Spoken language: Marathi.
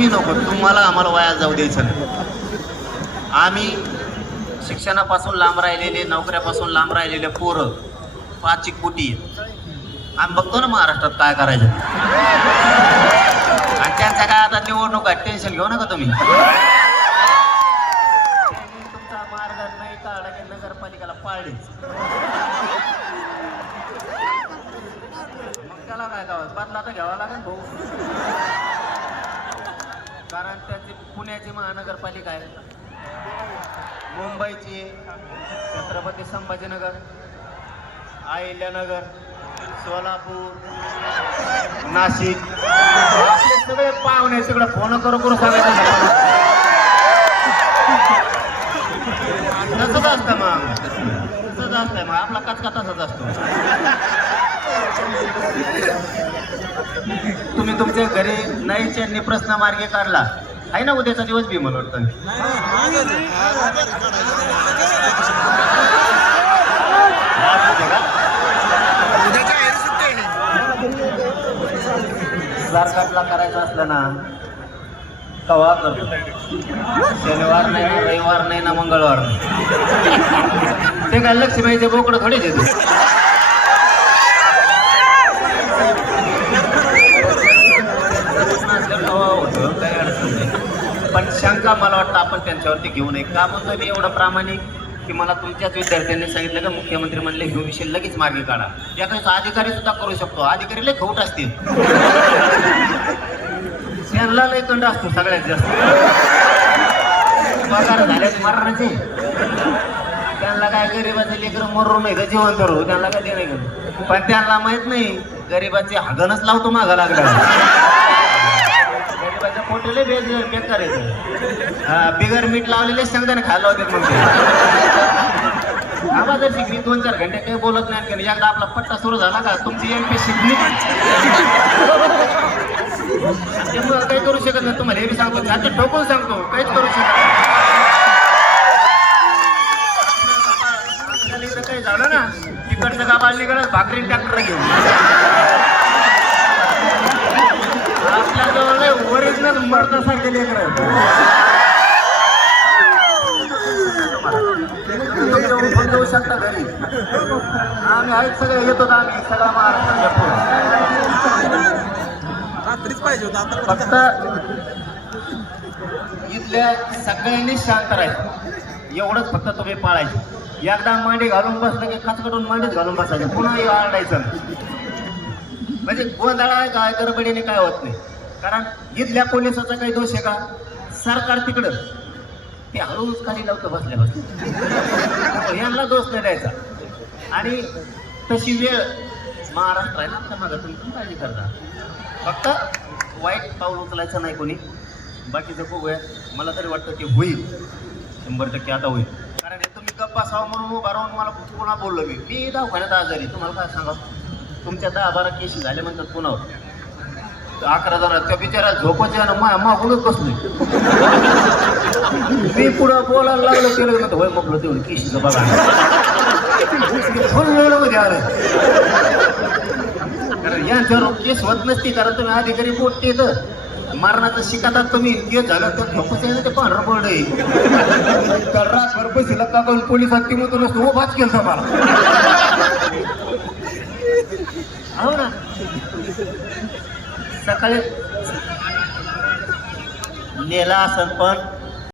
तुम्ही नको, तुम्हाला आम्हाला वाया जाऊ द्यायचं नाही. आम्ही शिक्षणापासून लांब राहिलेले, नोकऱ्यापासून लांब राहिलेले पोरं 5 कोटी आम्ही बघतो ना महाराष्ट्रात काय करायचं. आणि त्यांचा काय आता निवडणूक आहे, टेन्शन घेऊ नका तुम्ही. तुमचा मार्ग नाही काढला की नगरपालिकेला पाळलीच. मग त्याला काय गावात बदला तर घ्यावा लागेल भाऊ. कारण त्याची पुण्याची महानगरपालिका आहे, मुंबईची छत्रपती संभाजीनगर, अहिल्यानगर, सोलापूर, नाशिक, आपले सगळे पाहुणे सगळं फोन करू सांगायचं. तसंच असतं मग, तसंच असतंय मग आपला कचका तसाच असतो. तुम्ही तुमच्या घरी नाहीच्यांनी प्रश्न मार्गे काढला आहे ना, उद्याचा दिवस बी मला वाटतं. सरकारला करायचं असलं ना कवा करतो, शनिवार नाही ना, रविवार नाही ना, मंगळवार नाही. ते काय लक्ष्मीचे बोकडं थोडे देतो. काही अडचण नाही, पण शंका मला वाटतं आपण त्यांच्यावरती घेऊ नये. का म्हणतो मी एवढं प्रामाणिक की मला तुमच्याच विद्यार्थ्यांनी सांगितलं का मुख्यमंत्री म्हणले हे विषय लगेच मार्गी काढा. याकडे अधिकारी सुद्धा करू शकतो, अधिकारी लय खोट असतील, त्यांना लय कंड असतो सगळ्यात जास्त. पगार झाल्यास मरणाचे, त्यांना काय गरीबाचे लेकरं मरून नाही तर जेवण करू, त्यांना काय ते नाही. पण त्यांना माहित नाही गरीबाचे हागणच लावतो मागा लागला. गरीबाच्या पोटेले बेकार येतं, बिगर मीठ लावलेले शेंगदाणे खायला होते. मग आम्हा जर शिकली 2-4 घंटे काही बोलत नाही, आणि एकदा आपला पट्टा सुरू झाला का तुमची MP शिकली त्यामुळे काही करू शकत नाही. तुम्हाला हे बी सांगतो, छाती ठोकून सांगतो, काहीच करू शकत नाही. आपल्याला इथं काही झालं ना, तिकडचं गावाला निघालं भाकरी ट्रॅक्टर घेऊन. आपल्या जवळ ओरिजिनल मर्दासारखे लेकर जाऊ शकता घरी. आम्ही आहेत सगळे, येतो आम्ही सगळा महाराष्ट्र. पाहिजे होता फक्त इथल्या सगळ्यांनी शांत राहायचं, एवढंच फक्त तुम्ही पाळायचं. एकदा मांडी घालून बसलं की खचकटून मांडीच घालून बसायचं, पुन्हा आरडायचं. म्हणजे गोंधळा काय गडबडीने काय होत नाही. कारण इथल्या पोलिसाचा काही दोष आहे का? सरकार तिकडं ते हळूच खाली लावतं बसल्या बसल्या, यांना दोष नाही द्यायचा. आणि तशी वेळ महाराष्ट्र आहे ना आपल्या मागं, तुम्ही पण काळजी करता. फक्त वाईट पाऊल उचलायचं नाही कोणी. बाकीचं बघूया, मला तरी वाटतं की होईल, 100% आता होईल. कारण हे तुम्ही गप्पा साव म्हणून उभा राहून मला पुन्हा बोललो मी दवाखान्यात आजारी. तुम्हाला काय सांगा, तुमच्या 10-12 केस झाले म्हणतात पुन्हा. 11 जण त्या बिचारा झोपाच्या मागूनच बसलोय मी. पुढं बोलायला लागलं केलं होय म्हटलं तेवढं केशीचं बघा मध्ये आलं. कारण यांच्यावर केस होत नसती, कारण तुम्ही अधिकारी पोट येतं मारणाचं शिकातात तुम्ही. ते झालं तर झोपाचं ते पांढरं पडलं आहे. तर रातभर पैसे का करून पोलिसात ती मग नसतो उभाच केलं मला. हो ना, सकाळी नेला असेल पण